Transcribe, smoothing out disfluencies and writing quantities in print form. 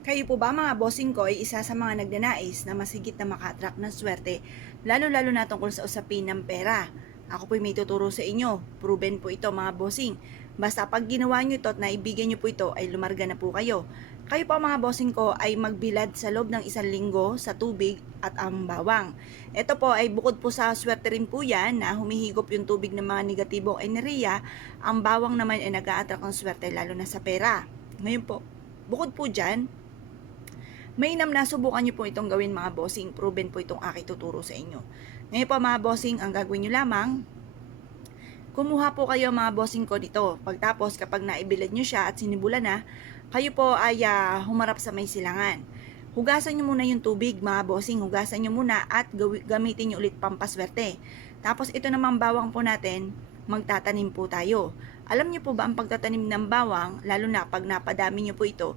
Kayo po ba mga bossing ko ay isa sa mga nagnanais na masigit na maka-attract ng swerte, lalo-lalo na tungkol sa usapin ng pera? Ako po'y may tuturo sa inyo. Proven po ito mga bossing. Basta pag ginawa nyo ito at naibigyan nyo po ito ay lumarga na po kayo. Kayo po mga bossing ko ay magbilad sa loob ng 1 linggo sa tubig at ang bawang. Ito po ay bukod po sa swerte rin po yan na humihigop yung tubig ng mga negatibong enerhiya, ang bawang naman ay nag-a-attract ng swerte lalo na sa pera. Ngayon po, bukod po dyan, mainam na subukan nyo po itong gawin mga bossing. Proven po itong aking tuturo sa inyo. Ngayon po mga bossing, ang gagawin nyo lamang, kumuha po kayo mga bossing ko dito. Pagtapos kapag naibilad nyo siya at sinibulan na, kayo po ay humarap sa may silangan. Hugasan nyo muna yung tubig mga bossing. Hugasan nyo muna at gamitin nyo ulit pampaswerte. Tapos ito namang bawang po natin, magtatanim po tayo. Alam nyo po ba ang pagtatanim ng bawang, lalo na pag napadami nyo po ito,